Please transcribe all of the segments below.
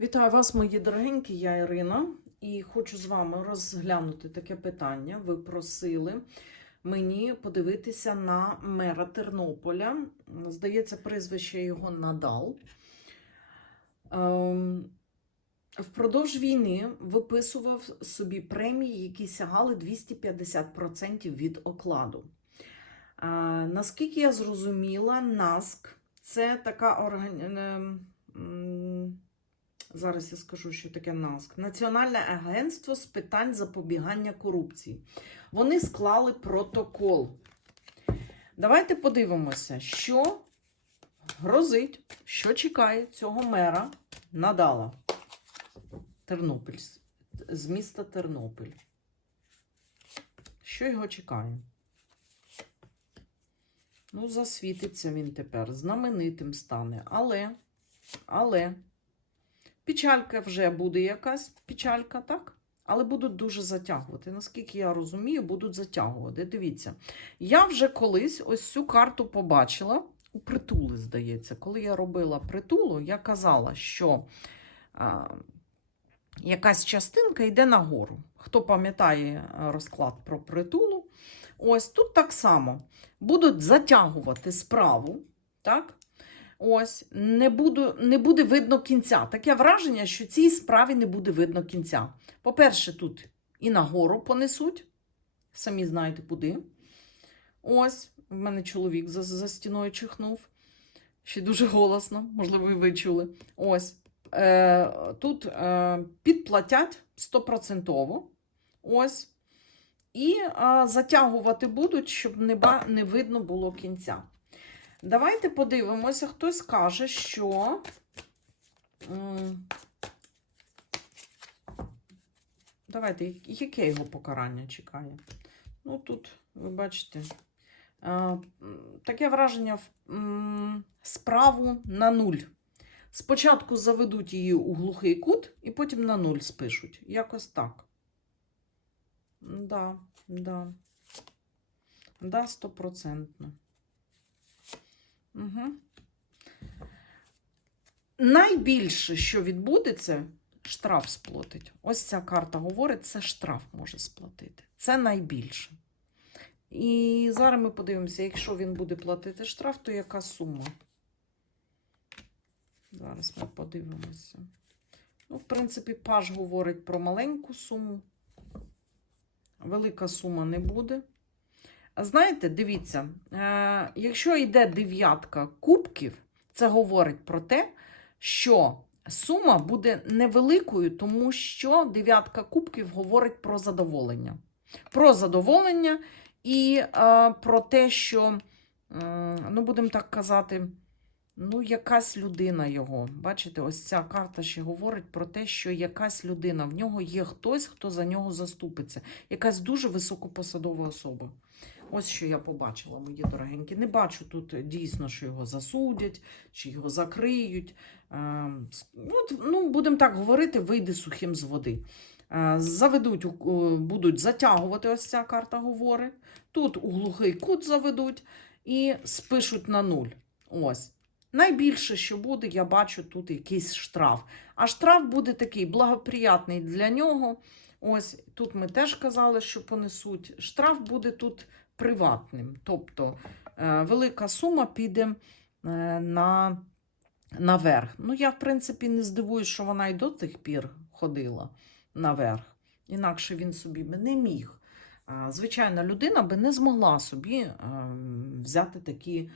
Вітаю вас, мої дорогенькі, я Ірина, і хочу з вами розглянути таке питання. Ви просили мені подивитися на мера Тернополя. Здається, прізвище його Надал. Ем, Впродовж війни виписував собі премії, які сягали 250% від окладу. А, наскільки я зрозуміла, НАСК це така організація. Зараз я скажу, що таке НАСК. Національне агентство з питань запобігання корупції. Вони склали протокол. Давайте подивимося, що грозить, що чекає цього мера Надала Тернопіль, з міста Тернопіль. Що його чекає? Ну, засвітиться він тепер, знаменитим стане. Але, але. Печалька вже буде якась печалька, так? Але будуть дуже затягувати. Наскільки я розумію, будуть затягувати. Дивіться, я вже колись ось цю карту побачила у притули, здається. Коли я робила притулу, я казала, що а, якась частинка йде нагору. Хто пам'ятає розклад про притулу, ось тут так само будуть затягувати справу, так? Ось, не, буду, не буде видно кінця. Таке враження, що цій справі не буде видно кінця. По-перше, тут і нагору понесуть, самі знаєте куди. Ось, в мене чоловік за, за стіною чихнув. Ще дуже голосно, можливо, і ви чули. Ось. Е, Тут е, підплатять стопроцентово. Ось. І е, затягувати будуть, щоб не, ба, не видно було кінця. Давайте подивимося, хтось каже, що. Давайте, яке його покарання чекає? Ну, тут, ви бачите, таке враження справу на нуль. Спочатку заведуть її у глухий кут, і потім на нуль спишуть. Якось так. Да, да. Да, стопроцентно. Угу. Найбільше, що відбудеться, штраф сплатить. Ось ця карта говорить, це штраф може сплатити. Це найбільше. І зараз ми подивимося, якщо він буде платити штраф, то яка сума? Зараз ми подивимося. Ну, в принципі, паж говорить про маленьку суму. Велика сума не буде. Знаєте, дивіться, е, якщо йде дев'ятка кубків, це говорить про те, що сума буде невеликою, тому що дев'ятка кубків говорить про задоволення. Про задоволення і е, про те, що, ну, будемо так казати, ну, якась людина його. Бачите, ось ця карта ще говорить про те, що якась людина, в нього є хтось, хто за нього заступиться. Якась дуже високопосадова особа. Ось що я побачила, мої дорогенькі. Не бачу тут дійсно, що його засудять, чи його закриють. От, ну, Будемо так говорити, вийде сухим з води. Заведуть, будуть затягувати, ось ця карта говорить. Тут у глухий кут заведуть і спишуть на нуль. Ось. Найбільше, що буде, я бачу тут якийсь штраф. А штраф буде такий благоприятний для нього. Ось тут ми теж казали, що понесуть. Штраф буде тут приватним. Тобто е, велика сума піде е, на, наверх. Ну, я, в принципі, не здивуюсь, що вона і до тих пір ходила наверх. Інакше він собі би не міг. Звичайна людина би не змогла собі е, взяти такі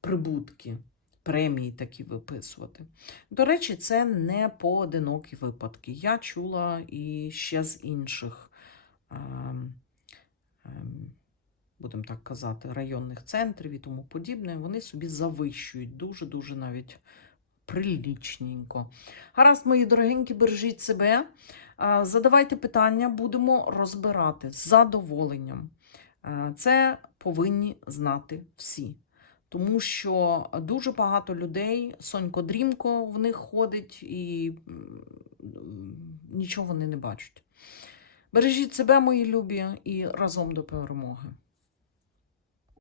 прибутки. Премії такі виписувати. До речі, це не поодинокі випадки. Я чула і ще з інших Ем, будемо так казати, районних центрів і тому подібне, вони собі завищують дуже-дуже навіть прилічненько. Гаразд, мої дорогенькі, бережіть себе. Задавайте питання, будемо розбирати з задоволенням. Це повинні знати всі. Тому що дуже багато людей, Сонько Дрімко в них ходить і нічого вони не бачать. Бережіть себе, мої любі, і разом до перемоги.